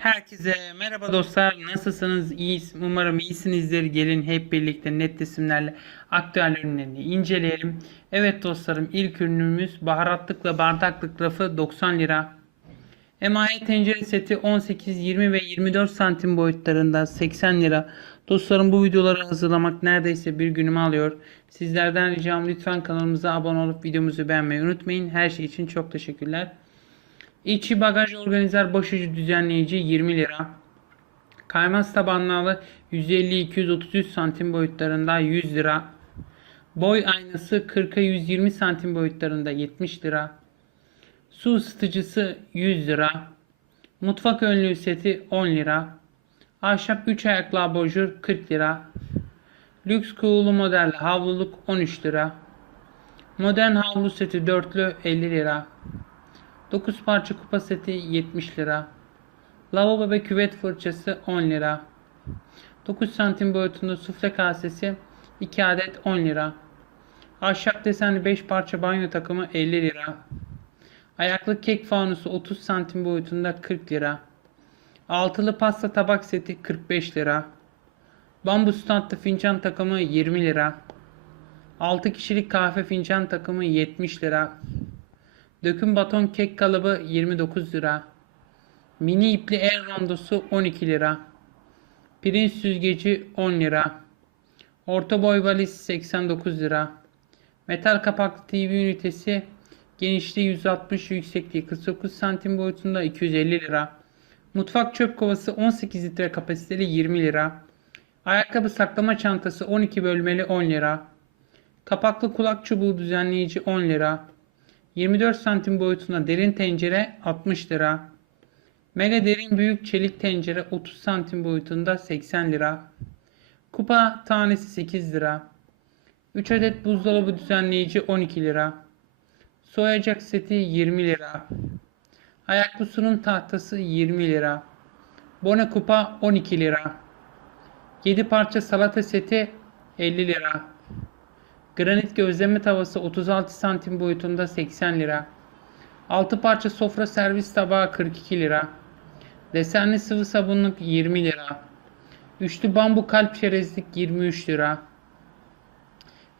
Herkese merhaba dostlar. Nasılsınız? İyiyiz. Umarım iyisinizdir. Gelin hep birlikte net resimlerle aktüel ürünlerini inceleyelim. Evet dostlarım ilk ürünümüz baharatlıkla bardaklık rafı 90 lira. Emaye tencere seti 18, 20 ve 24 santim boyutlarında 80 lira. Dostlarım bu videoları hazırlamak neredeyse bir günümü alıyor. Sizlerden ricam lütfen kanalımıza abone olup videomuzu beğenmeyi unutmayın. Her şey için çok teşekkürler. İçi bagaj organizer başucu düzenleyici 20 lira. Kaymaz tabanlı 150-233 santim boyutlarında 100 lira. Boy aynası 40'a 120 santim boyutlarında 70 lira. Su ısıtıcısı 100 lira. Mutfak önlüğü seti 10 lira. Ahşap 3 ayaklı abajur 40 lira. Lüks kuğulu model havluluk 13 lira. Modern havlu seti dörtlü 50 lira. 9 parça kupa seti 70 lira. Lavabo ve küvet fırçası 10 lira. 9 santim boyutunda sufle kasesi 2 adet 10 lira. Ahşap desenli 5 parça banyo takımı 50 lira. Ayaklı kek fanusu 30 santim boyutunda 40 lira. Altılı pasta tabak seti 45 lira. Bambu standlı fincan takımı 20 lira. 6 kişilik kahve fincan takımı 70 lira. Döküm baton kek kalıbı 29 lira. Mini ipli el rondosu 12 lira. Pirinç süzgeci 10 lira. Orta boy valiz 89 lira. Metal kapaklı TV ünitesi genişliği 160 yüksekliği 49 santim boyutunda 250 lira. Mutfak çöp kovası 18 litre kapasiteli 20 lira. Ayakkabı saklama çantası 12 bölmeli 10 lira. Kapaklı kulak çubuğu düzenleyici 10 lira. 24 santim boyutunda derin tencere 60 lira. Mega derin büyük çelik tencere 30 santim boyutunda 80 lira. Kupa tanesi 8 lira. 3 adet buzdolabı düzenleyici 12 lira. Soyacak seti 20 lira. Ayaklı sunum tahtası 20 lira. Bone kupa 12 lira. 7 parça salata seti 50 lira. Granit gözleme tavası 36 santim boyutunda 80 lira. 6 parça sofra servis tabağı 42 lira. Desenli sıvı sabunluk 20 lira. Üçlü bambu kalp çerezlik 23 lira.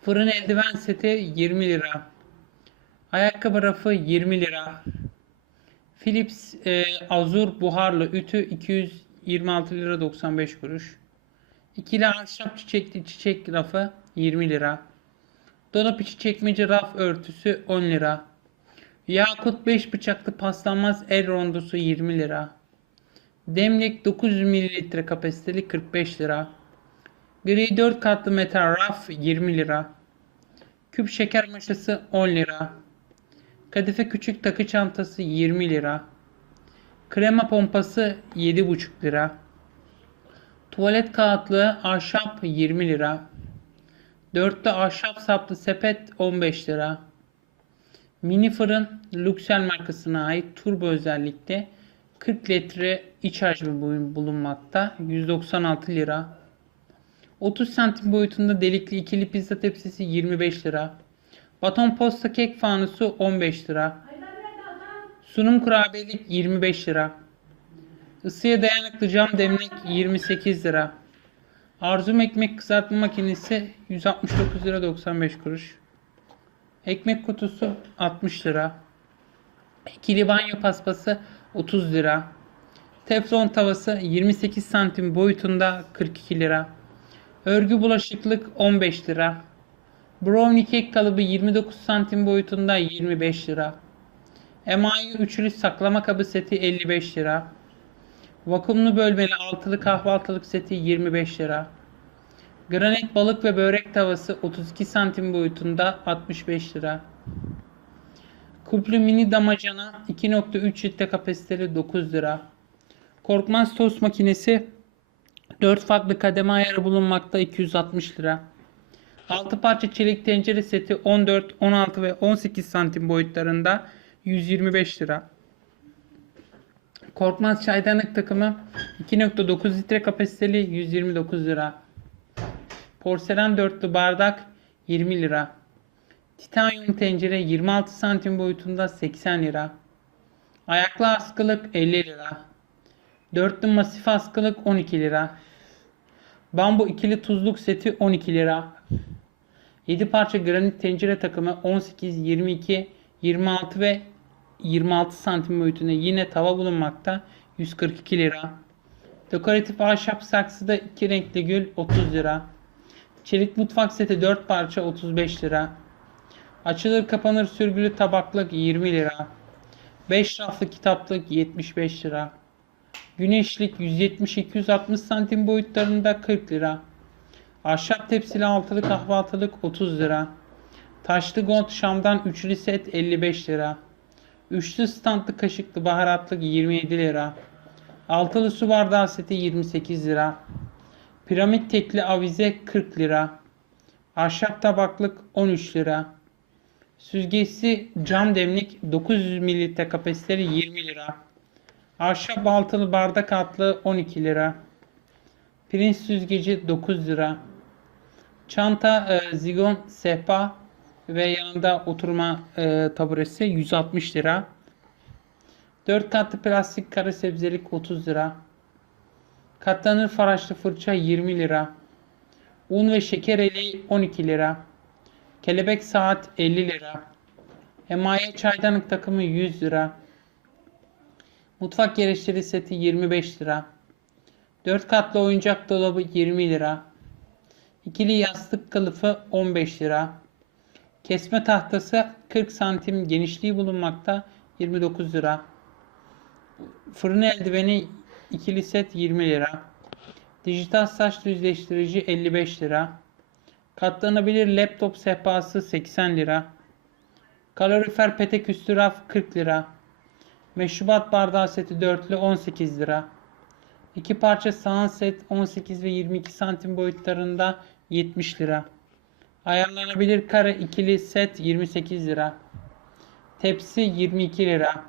Fırın eldiven seti 20 lira. Ayakkabı rafı 20 lira. Philips e, Azur buharlı ütü 226 lira 95 kuruş. İkili ahşap çiçekli çiçek rafı 20 lira. Dolap içi çekmece raf örtüsü 10 lira. Yakut 5 bıçaklı paslanmaz el rondosu 20 lira. Demlik 900 ml kapasiteli 45 lira. Gri 4 katlı metal raf 20 lira. Küp şeker maşası 10 lira. Kadife küçük takı çantası 20 lira. Krema pompası 7,5 lira. Tuvalet kağıtlığı ahşap 20 lira. Dörtlü ahşap saplı sepet 15 lira. Mini fırın Luxel markasına ait turbo özellikte 40 litre iç hacmi bulunmakta. 196 lira. 30 santim boyutunda delikli ikili pizza tepsisi 25 lira. Baton posta kek fanusu 15 lira. Sunum kurabiyelik 25 lira. Isıya dayanıklı cam demlik 28 lira. Arzum ekmek kızartma makinesi 169 lira 95 kuruş. Ekmek kutusu 60 lira. İkili banyo paspası 30 lira. Teflon tavası 28 santim boyutunda 42 lira. Örgü bulaşıklık 15 lira. Brownie kek kalıbı 29 santim boyutunda 25 lira. Emayi üçlü saklama kabı seti 55 lira. Vakumlu bölmeli altılı kahvaltılık seti 25 lira. Granit balık ve börek tavası 32 santim boyutunda 65 lira. Kuplu mini damacana 2.3 litre kapasiteli 9 lira. Korkmaz tost makinesi 4 farklı kademe ayarı bulunmakta 260 lira. 6 parça çelik tencere seti 14, 16 ve 18 santim boyutlarında 125 lira. Korkmaz çaydanlık takımı 2.9 litre kapasiteli 129 lira. Porselen dörtlü bardak 20 lira. Titanyum tencere 26 santim boyutunda 80 lira. Ayaklı askılık 50 lira. Dörtlü masif askılık 12 lira. Bambu ikili tuzluk seti 12 lira. 7 parça granit tencere takımı 18, 22, 26 ve 26 santim boyutunda yine tava bulunmakta 142 lira. Dekoratif ahşap saksıda 2 renkli gül 30 lira. Çelik mutfak seti 4 parça 35 lira. Açılır kapanır sürgülü tabaklık 20 lira. 5 raflı kitaplık 75 lira. Güneşlik 170-260 santim boyutlarında 40 lira. Ahşap tepsili altılı kahvaltılık 30 lira. Taşlı gont şamdan üçlü set 55 lira. Üçlü standlı kaşıklı baharatlık 27 lira. Altılı su bardağı seti 28 lira. Piramit tekli avize 40 lira. Ahşap tabaklık 13 lira. Süzgeçli cam demlik 900 mililitre kapasiteli 20 lira. Ahşap altılı bardak altlı 12 lira. Pirinç süzgeci 9 lira. Çanta e, zigon sehpa ve yanında oturma e, taburesi 160 lira. 4 katlı plastik kara sebzelik 30 lira. Katlanır faraşlı fırça 20 lira. Un ve şeker eliği 12 lira. Kelebek saat 50 lira. Emaye çaydanlık takımı 100 lira. Mutfak gereçleri seti 25 lira. 4 katlı oyuncak dolabı 20 lira. İkili yastık kılıfı 15 lira. Kesme tahtası 40 santim genişliği bulunmakta 29 lira. Fırın eldiveni ikili set 20 lira. Dijital saç düzleştirici 55 lira. Katlanabilir laptop sehpası 80 lira. Kalorifer petek üstü raf 40 lira. Meşrubat bardağı seti dörtlü 18 lira. İki parça sahan set 18 ve 22 santim boyutlarında 70 lira. Ayarlanabilir kare ikili set 28 lira. Tepsi 22 lira.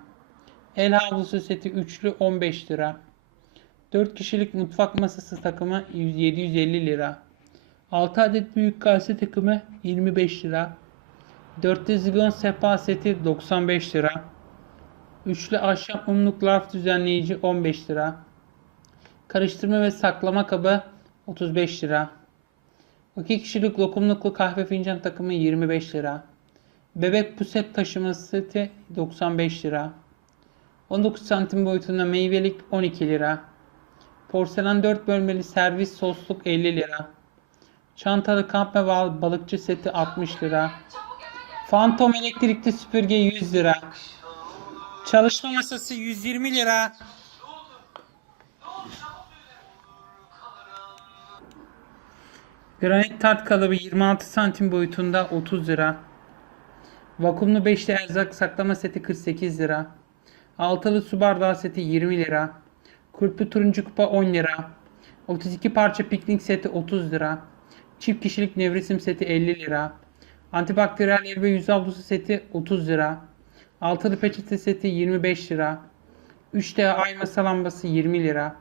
El havlusu seti üçlü 15 lira. 4 kişilik mutfak masası takımı 750 lira. 6 adet büyük kase takımı 25 lira. 4'te zigon sehpa seti 95 lira. Üçlü ahşap mumluk larf düzenleyici 15 lira. Karıştırma ve saklama kabı 35 lira. 2 kişilik lokumluklu kahve fincan takımı 25 lira. Bebek puset taşıması seti 95 lira. 19 santim boyutunda meyvelik 12 lira. Porselen 4 bölmeli servis sosluk 50 lira. Çantalı kamp ve bal- balıkçı seti 60 lira. Phantom elektrikli süpürge 100 lira. Çalışma masası 120 lira. Granit tart kalıbı 26 santim boyutunda 30 lira. Vakumlu 5'li erzak saklama seti 48 lira. Altılı su bardağı seti 20 lira. Kulplu turuncu kupa 10 lira. 32 parça piknik seti 30 lira. Çift kişilik nevresim seti 50 lira. Antibakteriyel el ve yüz havlusu seti 30 lira. Altılı peçete seti 25 lira. 3D ay masa lambası 20 lira.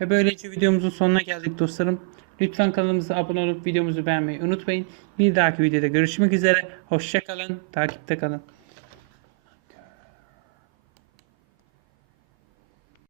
Ve böylece videomuzun sonuna geldik dostlarım. Lütfen kanalımıza abone olup videomuzu beğenmeyi unutmayın. Bir dahaki videoda görüşmek üzere. Hoşçakalın. Takipte kalın.